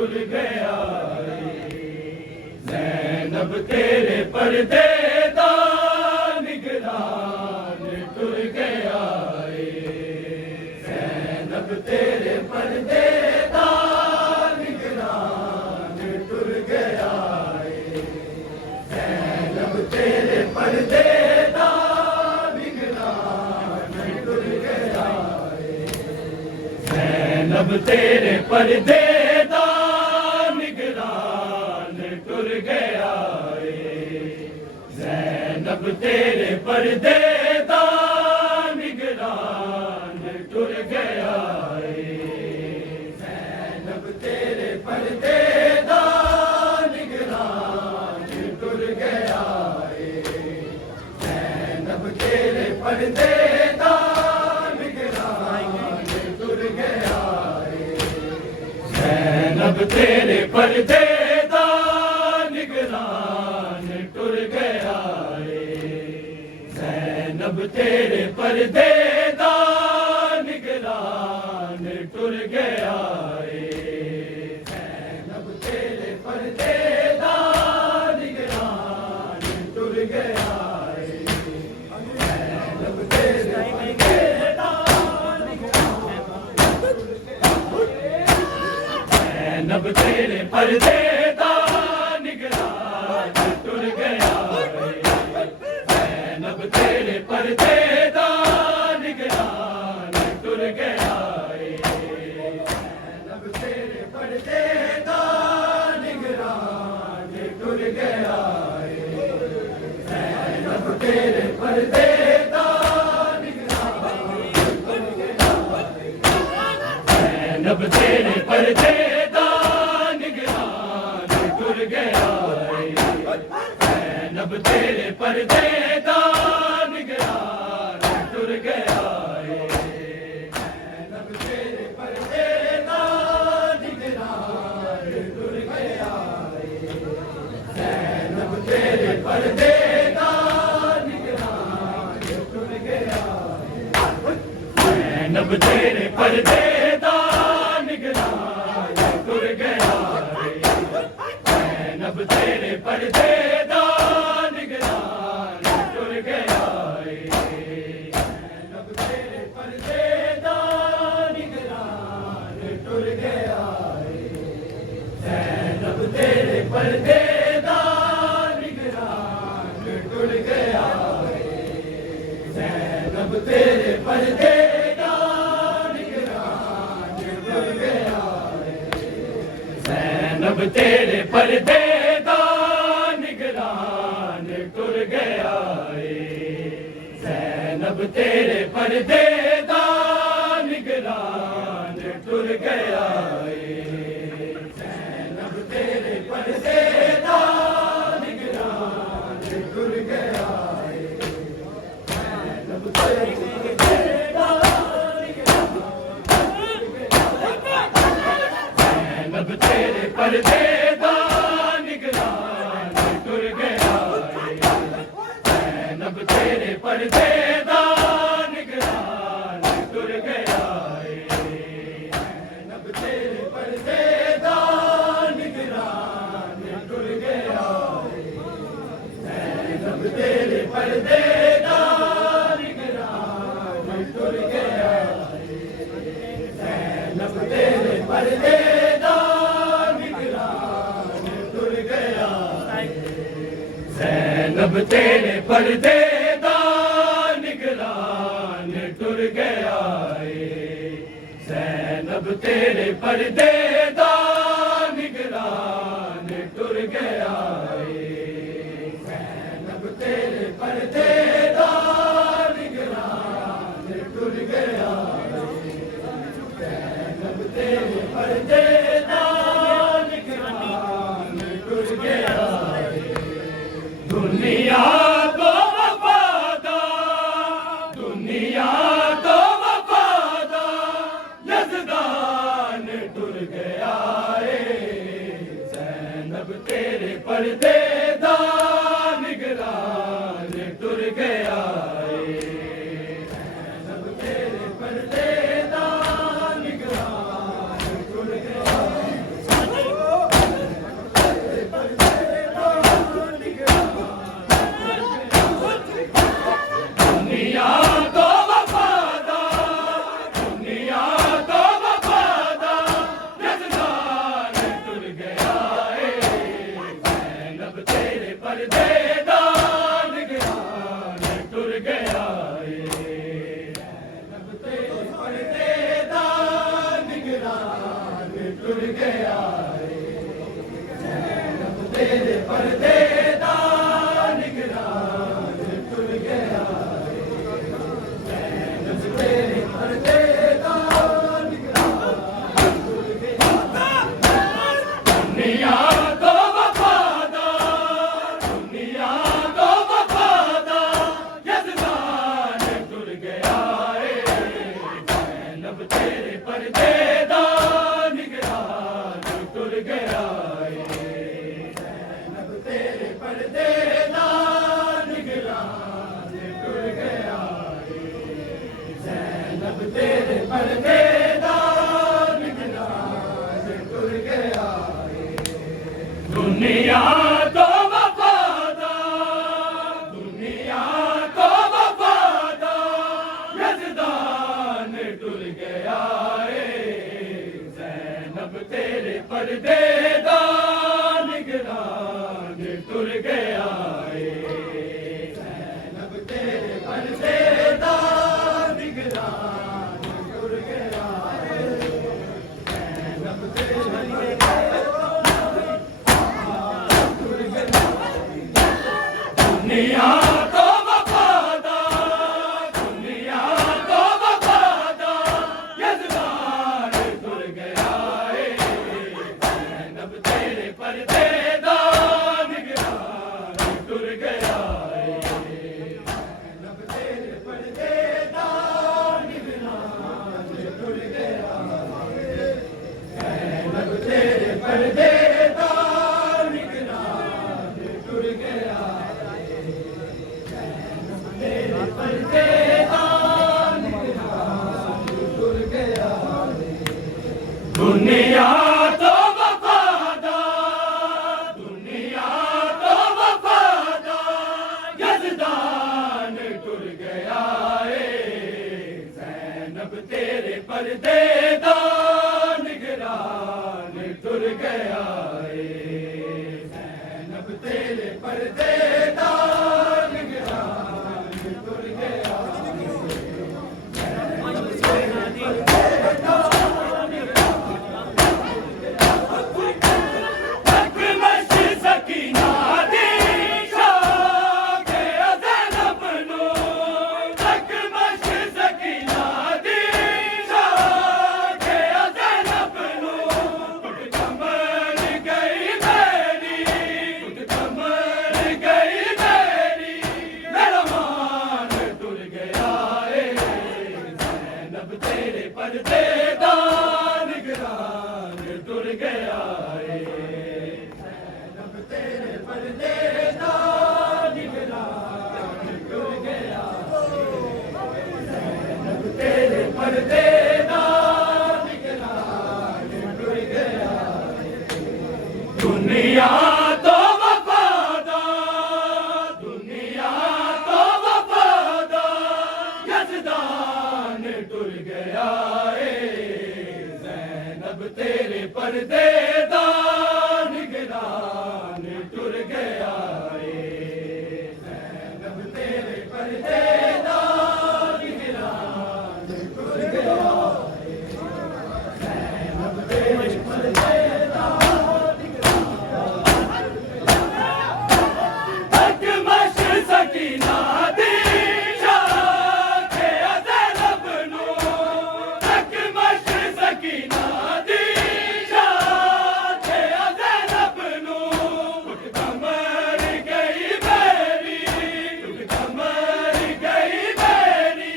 टुर गया ज़ैनब तेरे पर्दे दा निगरान टुर गया ज़ैनब तेरे पर्दे दा निगरान टुर गया ज़ैनब तेरे पर्दे दा निगरान टुर गया ज़ैनब तेरे पर्दे दा निगरान टुर गया ज़ैनब तेरे पर्दे दा निगरान टुर गया ज़ैनब तेरे पर्दे दा निगरान टुर गया ज़ैनब तेरे पर्दे दा निगरान टुर गया ज़ैनब तेरे पर्दे दा निगरान टुर गया ज़ैनब तेरे पर्दे दा निगरान टुर गया ज़ैनब तेरे पर्दे दा निगरान टुर गया ज़ैनब तेरे पर्दे दा ज़ैनब तेरे पर्दे दा निगरान टुर गया ज़ैनब तेरे पर्दे दा निगरान टुर गया ज़ैनब तेरे पर्दे दा निगरान टुर गया ज़ैनब तेरे पर्दे दा निगरान टुर गया ज़ैनब तेरे पर्दे दा निगरान टुर गया ज़ैनब तेरे पर्दे दा निगरान टुर गया ज़ैनब तेरे पर्दे दा निगरान टुर गया ज़ैनब तेरे पर्दे दा निगरान टुर गया ज़ैनब तेरे पर्दे दा निगरान टुर गया ज़ैनब तेरे पर्दे दा निगरान टुर गया ज़ैनब तेरे पर्दे दा निगरान टुर गया ज़ैनब तेरे पर्दे दा निगरान टुर गया ज़ैनब तेरे पर्दे दा निगरान टुर गया ज़ैनब तेरे पर्दे दा निगरान टुर गया ज़ैनब तेरे पर्दे दा निगरान टुर गया ज़ैनब तेरे पर्दे दा निगरान टुर गया ज़ैनब तेरे पर्दे दा ज़ैनब तेरे पर्दे दा निगरान टुर गया ज़ैनब तेरे पर्दे दा निगरान टुर गया ज़ैनब तेरे पर्दे दा निगरान टुर गया ज़ैनब तेरे पर्दे दा निगरान टुर गया ज़ैनब तेरे पर्दे दा निगरान टुर गया ज़ैनब तेरे पर्दे दा निगरान टुर गया ज़ैनब तेरे पर्दे दा निगरान टुर गया ज़ैनब तेरे पर्दे दा निगरान टुर गया ज़ैनब तेरे पर्दे दा निगरान टुर गया दुनिया तो वफादा दुनिया तो वफादा यज़दान टुर गया ज़ैनब तेरे पर्दे दा निगरान टुर गया ज़ैनब तेरे पर्दे दा निगरान टुर गया आए ज़ैनब तेरे पर्देदार निगरान टुर गया ज़ैनब तेरे पर्देदार निगरान टुर गया दुनिया को वफादार दुनिया को वफादार यज़दान टुर गया ज़ैनब तेरे पर्देदार निगरान टुर गया ज़ैनब तेरे पर्देदार निगरान टुर गया ज़ैनब तेरे पर्देदार निगरान टुर गया दुनिया को वफादार दुनिया को वफादार यज़दान टुर गया ज़ैनब तेरे पर्देदार निगरान टुर गया ज़ैनब तेरे पर्देदार निगरान टुर गया ज़ैनब तेरे दुनिया को वफादार दुनिया को वफादार यज़दान टुर गया ज़ैनब तेरे पर्देदार निगरान टुर गया ज़ैनब तेरे पर्देदार निगरान टुर गया ज़ैनब तेरे पर्देदार निगरान टुर गया दुनिया तो वफादार दुनिया तो वफादार यज़दान टुर गया ज़ैनब तेरे पर्देदार निगरान टुर गया ज़ैनब तेरे पर्देदार निगरान टुर गया पर्देदार निगरान टुर गया ज़ैनब तेरे पर्देदार निगरान टुर गया ज़ैनब तेरे पर्देदार निगरान टुर गया दुनिया तो वफादार दुनिया तो वफादार यज़दान टुर गया ज़ैनब तेरे पर्देदार निगरान टुर गया ज़ैनब तेरे पर्देदार निगरान टुर गया ज़ैनब तेरे पर्देदार अकमश सकीना दीशा के ज़ैनब नो अकमश सकीना दीशा के ज़ैनब नो टुट कमर गई मेरी टुट कमर गई मेरी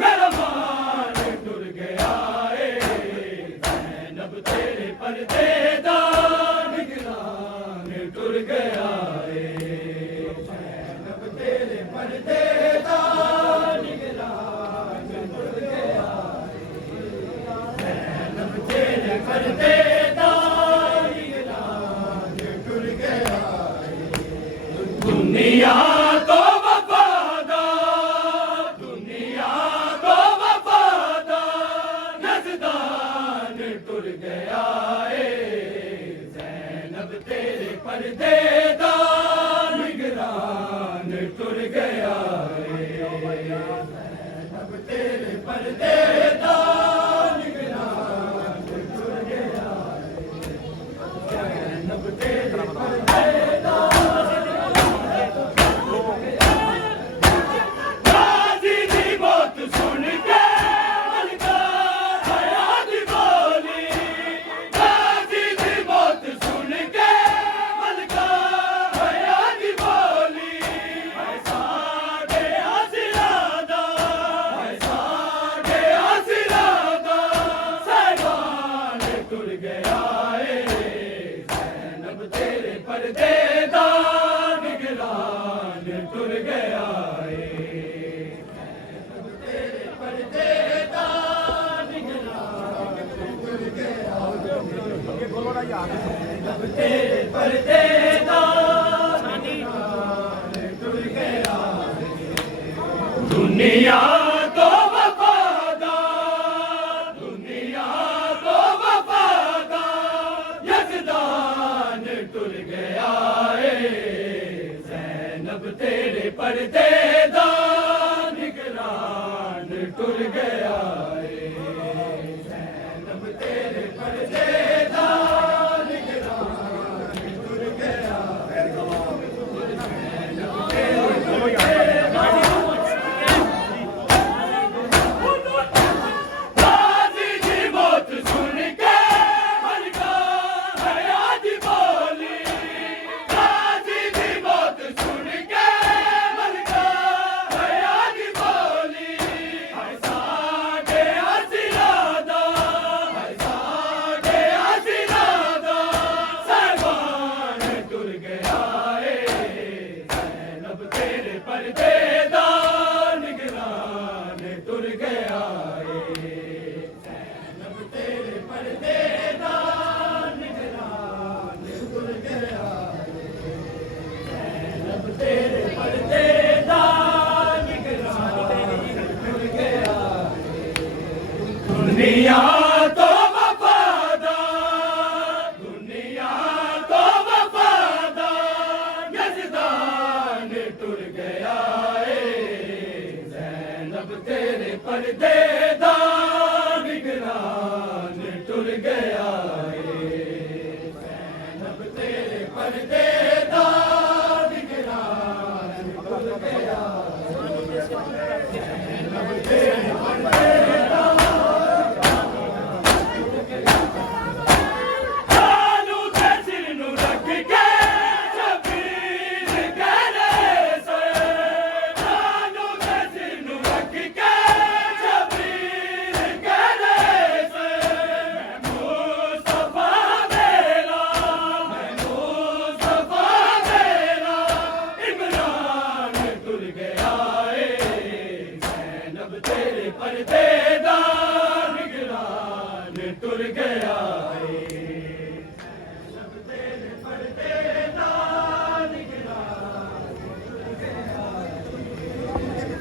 मेरा मान टुर गया ज़ैनब तेरे पर्देदार निगरान टुर गया ज़ैनब तेरे पर्देदार निगरान टुर गया ज़ैनब तेरे पर्देदार निगरान टुर गया दुनिया को वफादार दुनिया को वफादार यज़दान टुर गया ज़ैनब तेरे पर्देदार निगरान टुर गया ज़ैनब तेरे पर्देदार निगरान टुर गया पर्देदार निगरान टुर गया तेरे पर्देदार निगरान टुर गया तेरे पर्देदार निगरान टुर गया दुनिया तो वफादार दुनिया तो वफादार यज़दान टुर गया ज़ैनब तेरे पर्देदार निगरान टुर गया ज़ैनब तेरे पर्देदार निगरान टुर गया गाज़ी की मौत सुन के मलका हयात बोली गाज़ी की मौत सुन के मलका हयात बोली हर सागे आसिरादा सहबान टुर गया ज़ैनब तेरे पर्देदार निगरान टुर गया ज़ैनब तेरे पर्देदार निगरान टुर गया ज़ैनब तेरे पर्देदार निगरान टुर गया दुनिया तो वफादार दुनिया तो वफादार यज़दान टुर गया ज़ैनब तेरे पर्देदार निगरान टुर गया ज़ैनब तेरे पर्देदार निगरान टुर गया ज़ैनब तेरे जानू के सिर नू रख के शबीर गले से जानू के सिर नू रख के शबीर गले से मैं मुस्तफा मेरा इमरान टुर गया ज़ैनब तेरे पर्देदार निगरान टुर गया ज़ैनब तेरे पर्देदार निगरान टुर गया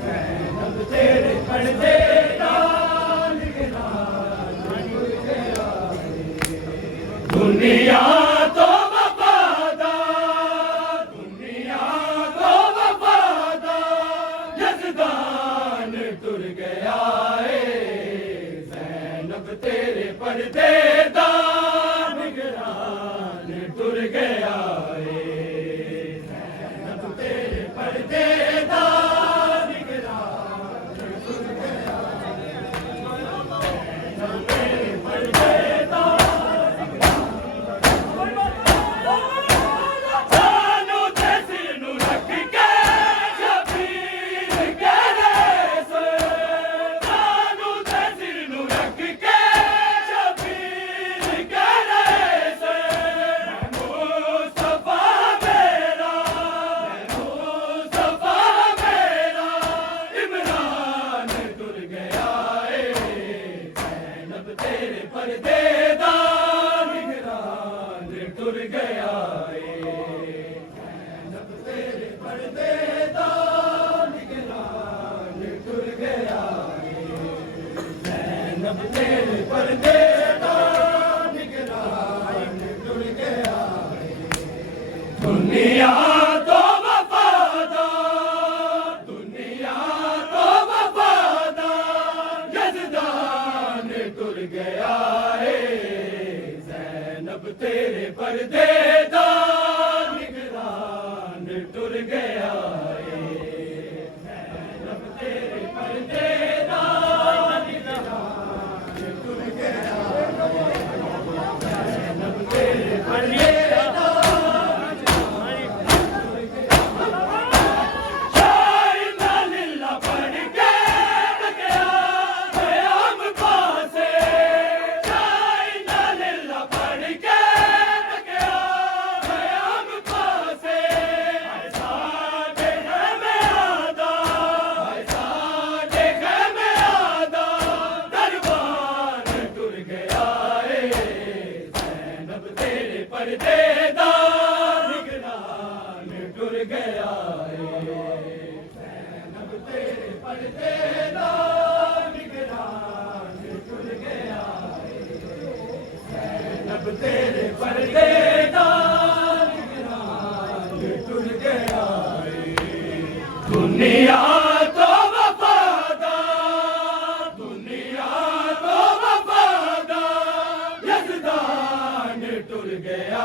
ज़ैनब तेरे पर्देदार निगरान टुर गया दुनिया तो वफादार दुनिया तो वफादार यज़दान टुर गया ज़ैनब तेरे पर्देदार निगरान टुर गया ज़ैनब तेरे पर्देदार निगरान टुर गया ज़ैनब तेरे पर्देदार जानू के सिर नू रख के शबीर गले से जानू के सिर नू रख के शबीर गले से मैं मुस्तफा मेरा इमरान टुर गया ज़ैनब तेरे पर्देदार निगरान टुर गया ज़ैनब तेरे पर्देदार निगरान टुर गया ज़ैनब तेरे पर्देदार निगरान टुर गया दुनिया तो वफादार दुनिया तो वफादार यज़दान टुर गया ज़ैनब तेरे पर्देदार निगरान टुर गया ज़ैनब तेरे पर्देदार निगरान टुर गया ज़ैनब तेरे पर्देदार शाइना लिल्ला पढ़ के गया क़याम पासे शाइना लिल्ला पढ़ के गया क़याम तेरे पर्देदार निगरान टुर गया ज़ैनब तेरे पर्देदार निगरान टुर गया ज़ैनब तेरे पर्देदार निगरान टुर गया दुनिया तो वफादार दुनिया तो वफादार यज़दान टुर गया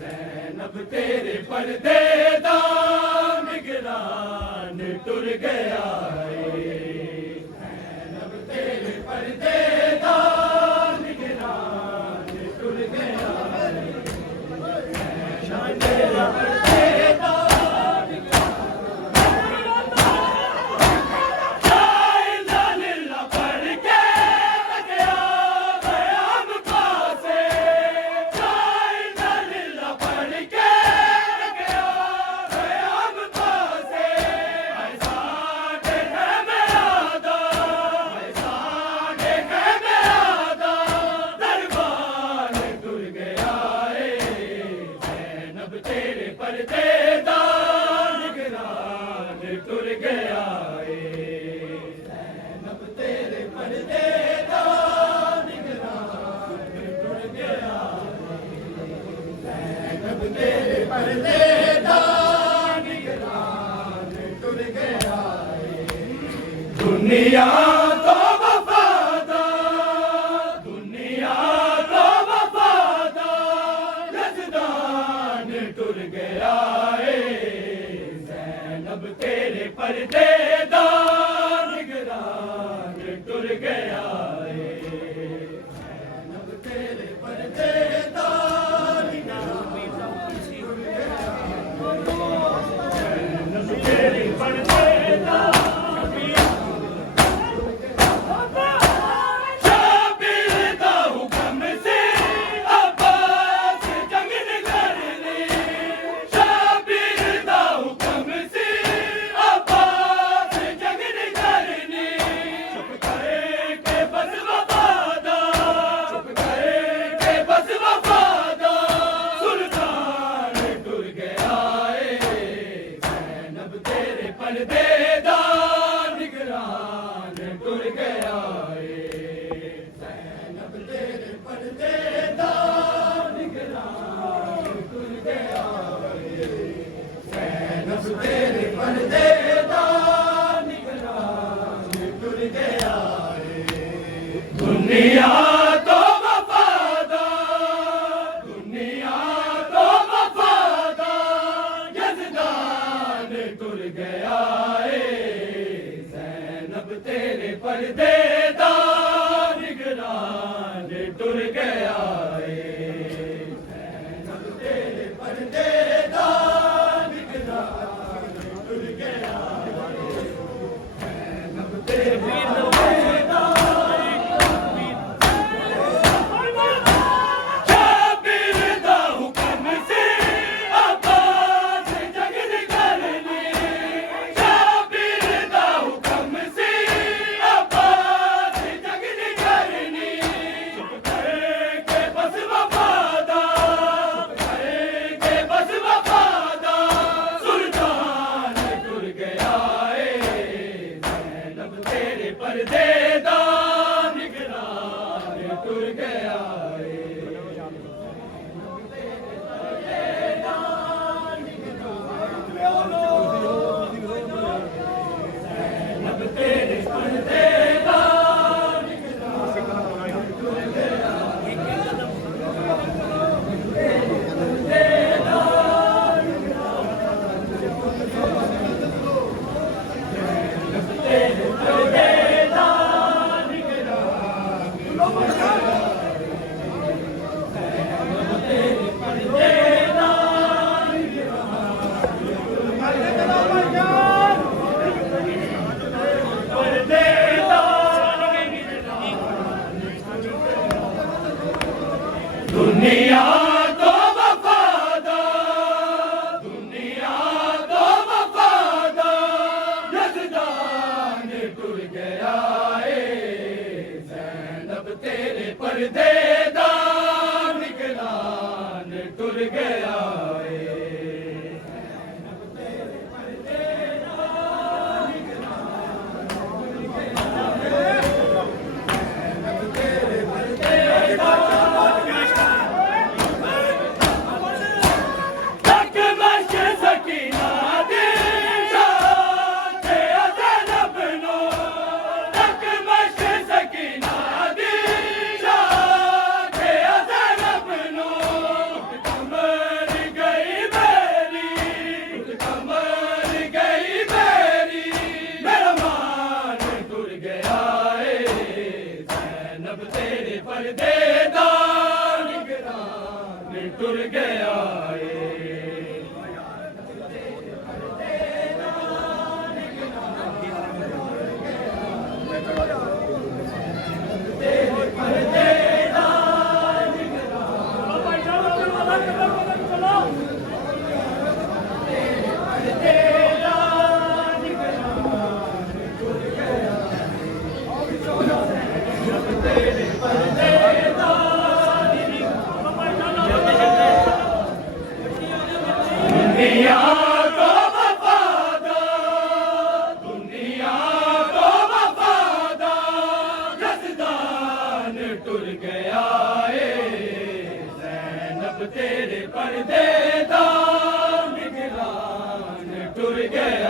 ज़ैनब तेरे पर्देदार निगरान टुर गया ज़ैनब तेरे पर्देदार निगरान टुर गया पर्देदार निगरान टुर गया ज़ैनब तेरे पर्देदार निगरान टुर गया ज़ैनब तेरे पर्देदार निगरान टुर गया दुनिया तो वफादार दुनिया तो वफादार यज़दान टुर गया ज़ैनब तेरे पर्देदार निगरान टुर गया ज़ैनब तेरे पर्देदार निगरान टुर गया ज़ैनब तेरे पर्देदार पर्देदार निगरान टुर गया ज़ैनब तेरे पर्देदार निगरान टुर गया ज़ैनब तेरे पर्देदार निगरान टुर गया दुनिया तो वफादार दुनिया तो वफादार यज़दान टुर गया तेरे पर्देदार निगरान टुर गया ज़ैनब तेरे पर्देदार निगरान टुर गया ज़ैनब तेरे पर्देदार निगरान टुर गया ज़ैनब तेरे पर्देदार निगरान टुर गया दुनिया तो वफादार दुनिया तो वफादार यज़दान टुर गया ज़ैनब तेरे पर्देदार टुर गया ए टुर गया दुनिया को वफादार दुनिया को वफादार यज़दान टुर गया ज़ैनब तेरे पर्देदार निगरान टुर गया